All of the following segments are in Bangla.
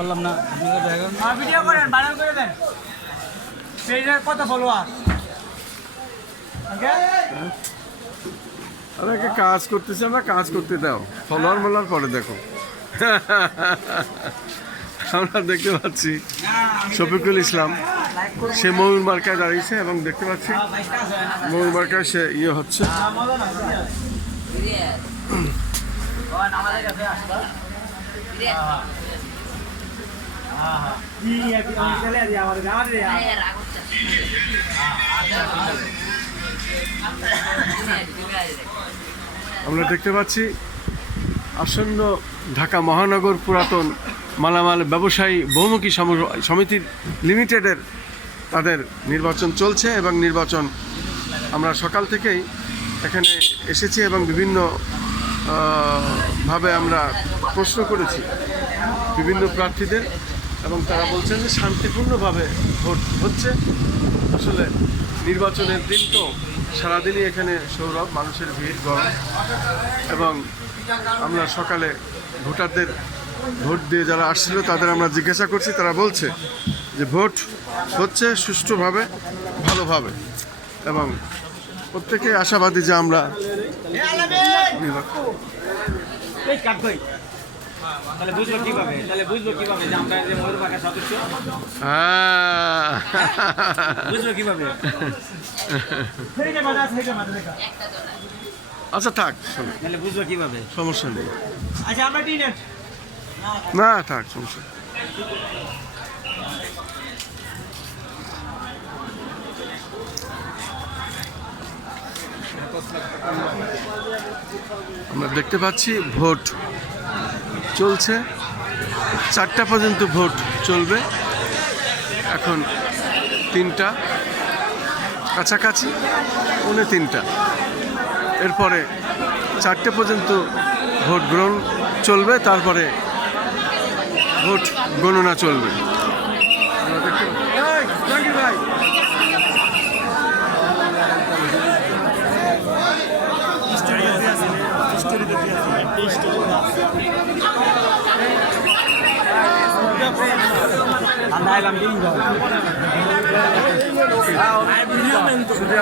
বললাম না ভিডিও করেন, ভাইরাল করে দেন। পেজে কত ফলোয়ার? অনেকে কাজ করতেছে, আমরা কাজ করতে দাও, ফলোয়ার মোলার পরে দেখো। আমরা দেখতে পাচ্ছি শফিকুল ইসলাম, সে ময়ূর মার্কায় দাঁড়িয়েছে এবং দেখতে পাচ্ছি ময়ূর মার্কায় সে ইয়ে হচ্ছে। আমরা দেখতে পাচ্ছি আসন্ন ঢাকা মহানগর পুরাতন মালামাল ব্যবসায়ী বহুমুখী সমিতির লিমিটেডের তাদের নির্বাচন চলছে এবং নির্বাচন আমরা সকাল থেকেই এখানে এসেছি এবং বিভিন্ন ভাবে আমরা প্রশ্ন করেছি বিভিন্ন প্রার্থীদের এবং তারা বলছেন যে শান্তিপূর্ণভাবে ভোট হচ্ছে। আসলে নির্বাচনের দিন তো সারাদিনই এখানে সৌরভ, মানুষের ভিড়, গরম, এবং আমরা সকালে ভোটারদের ভোট দিয়ে যারা আসছিল তাদের আমরা জিজ্ঞাসা করছি, তারা বলছে যে ভোট হচ্ছে সুষ্ঠুভাবে, ভালোভাবে, এবং প্রত্যেকে আশাবাদী যে আমরা তাহলে বুঝলো কিভাবে যে আমরা যে ময়ূর পাখার সদস্য? বুঝলো কিভাবে? আচ্ছা থাক, তাহলে বুঝলো কিভাবে? সমস্যা নেই। আচ্ছা আমরা টিনেট না থাক, সমস্যা নেই। আমরা দেখতে পাচ্ছি ভোট চলছে, 4টা পর্যন্ত ভোট চলবে। এখন 3টা কাছাকাছি, 3:45। এরপরে 4টে পর্যন্ত ভোট গ্রহণ চলবে, তারপরে ভোট গণনা চলবে। ভাই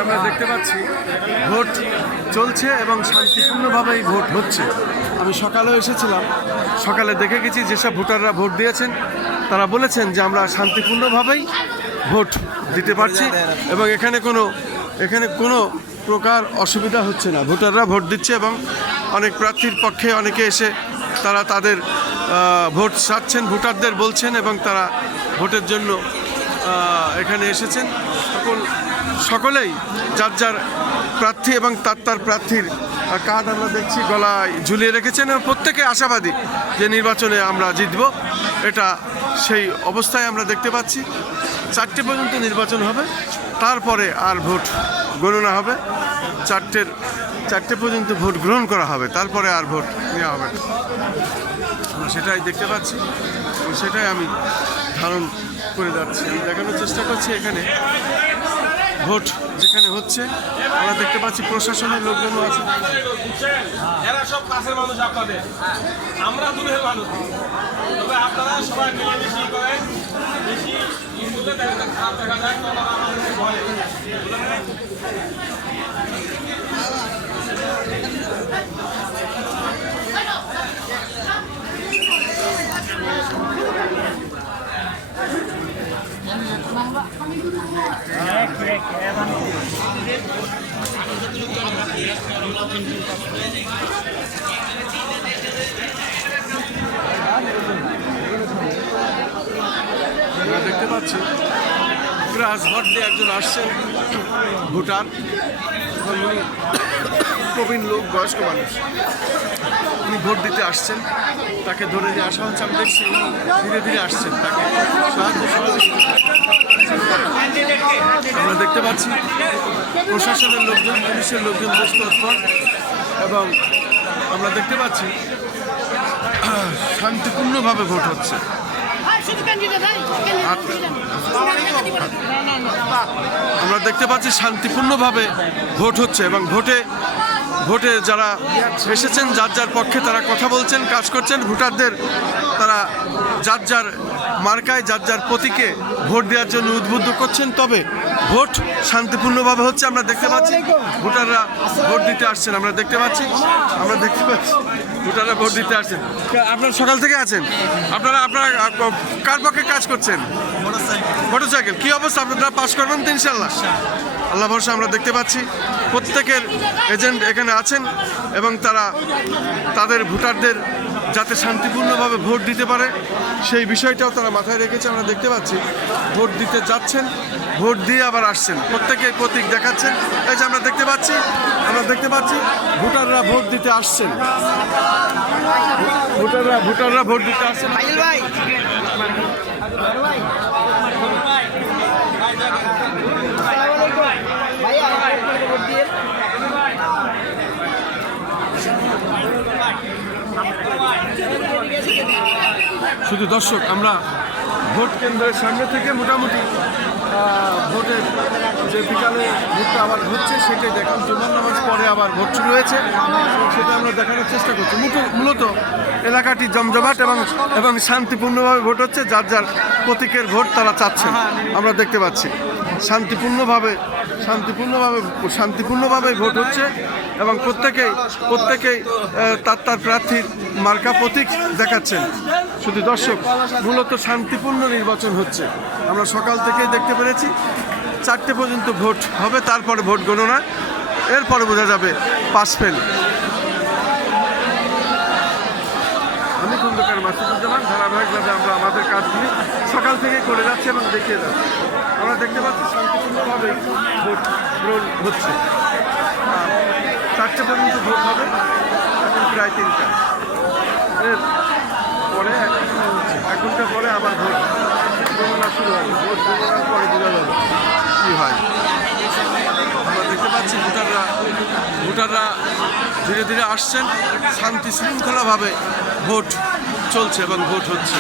আমরা দেখতে পাচ্ছি ভোট চলছে এবং শান্তিপূর্ণভাবেই ভোট হচ্ছে। আমি সকালেও এসেছিলাম, সকালে দেখে গেছি যেসব ভোটাররা ভোট দিয়েছেন তারা বলেছেন যে আমরা শান্তিপূর্ণভাবেই ভোট দিতে পারছি এবং এখানে কোনো প্রকার অসুবিধা হচ্ছে না। ভোটাররা ভোট দিচ্ছে এবং অনেক প্রার্থীর পক্ষে অনেকে এসে তারা তাদের ভোট চাচ্ছেন, ভোটারদের বলছেন এবং তারা ভোটের জন্য এখানে এসেছেন। সকলেই যার যার প্রার্থী এবং তার প্রার্থীর কার্ড আমরা দেখছি গলায় ঝুলিয়ে রেখেছেন এবং প্রত্যেকে আশাবাদী যে নির্বাচনে আমরা জিতব। এটা সেই অবস্থায় আমরা দেখতে পাচ্ছি। 4টে পর্যন্ত নির্বাচন হবে, তারপরে আর ভোট গণনা হবে। 4টে পর্যন্ত ভোট গ্রহণ করা হবে, তারপরে আর ভোট নেওয়া হবে। আমরা সেটাই দেখতে পাচ্ছি এবং সেটাই আমি ধারণ করে যাচ্ছি। আমি দেখানোর চেষ্টা করছি এখানে ভোট যেখানে হচ্ছে আমরা দেখতে পাচ্ছি প্রশাসনের লোকজনও আছে। এরা সব কাছের মানুষ, আপনাদের আমরা দূরের মানুষ, তবে আপনারা সবাই মিলেমিশি করেন। বেশি হিন্দুদের খারাপ দেখা যায় তো আমাদের ভয়। আমরা দেখতে পাচ্ছি রাজভট দিয়ে একজন আসছেন ভুটান, প্রবীণ লোক, বয়স্ক মানুষ, উনি ভোট দিতে আসছেন, তাকে ধরে নিয়ে আসা হচ্ছে। আমি দেখছি ধীরে ধীরে আসছেন, তাকে আমরা দেখতে পাচ্ছি প্রশাসনের লোকজন, পুলিশের লোকজন বেশ তৎপর এবং আমরা দেখতে পাচ্ছি শান্তিপূর্ণভাবে ভোট হচ্ছে। আমরা দেখতে পাচ্ছি শান্তিপূর্ণভাবে ভোট হচ্ছে এবং ভোটে যারা এসেছেন যার যার পক্ষে তারা কথা বলছেন, কাজ করছেন, ভোটারদের তারা যার যার মার্কায় যার যার প্রতীকে ভোট দেওয়ার জন্য উদ্বুদ্ধ করছেন। তবে ভোট শান্তিপূর্ণভাবে হচ্ছে, আমরা দেখতে পাচ্ছি ভোটাররা ভোট দিতে আসছেন, আমরা দেখতে পাচ্ছি ভোটাররা ভোট দিতে আসছেন। আপনারা সকাল থেকে আছেন, আপনারা কার পক্ষে কাজ করছেন? মোটরসাইকেল। কি অবস্থা, আপনারা পাস করবেন তো ইনশাল্লাহ? আল্লাহ ভরসা। আমরা দেখতে পাচ্ছি প্রত্যেকের এজেন্ট এখানে আছেন এবং তারা তাদের ভোটারদের যাতে শান্তিপূর্ণভাবে ভোট দিতে পারে সেই বিষয়টাও তারা মাথায় রেখেছে। আমরা দেখতে পাচ্ছি ভোট দিতে যাচ্ছেন, ভোট দিয়ে আবার আসছেন, প্রত্যেকে প্রতীক দেখাচ্ছেন। এই যে আমরা দেখতে পাচ্ছি ভোটাররা ভোট দিতে আসছেন, ভোটাররা ভোট দিতে আসছেন। শুধু দর্শক, আমরা ভোট কেন্দ্রের সামনে থেকে মোটামুটি ভোটের যে বিকালে ভোটটা আবার হচ্ছে সেটাই দেখান। জুমার নামাজ পরে আবার ভোট শুরু হয়েছে এবং সেটা আমরা দেখানোর চেষ্টা করছি। মূলত এলাকাটি জমজমাট এবং শান্তিপূর্ণভাবে ভোট হচ্ছে, যার যার প্রতীকের ভোট তারা চাচ্ছেন। আমরা দেখতে পাচ্ছি শান্তিপূর্ণভাবে ভোট হচ্ছে এবং প্রত্যেকেই তার প্রার্থীর মার্কা প্রতীক দেখাচ্ছেন। শুধু দর্শক, মূলত শান্তিপূর্ণ নির্বাচন হচ্ছে। আমরা সকাল থেকেই দেখতে পেরেছি 4টে পর্যন্ত ভোট হবে, তারপরে ভোট গণনা, এরপরে বোঝা যাবে পাস ফেল। আমি খন্দকার মাসুদুজ্জামান, ধারাবাহিকভাবে আমরা আমাদের কাজগুলি সকাল থেকে করে যাচ্ছি এবং দেখিয়ে যাচ্ছি। আমরা দেখতে পাচ্ছি শান্তিপূর্ণভাবে ভোট গ্রহণ হচ্ছে। 4টে পর্যন্ত ভোট হবে, এখন প্রায় 3টা। এর পরে 1 ঘন্টা পরে আবার ভোট গণনা শুরু হবে। ভোট গণনার পরে বোঝা যাবে কী হয়। আমরা দেখতে পাচ্ছি ভোটাররা ধীরে ধীরে আসছেন, শান্তি শৃঙ্খলাভাবে ভোট চলছে এবং ভোট হচ্ছে।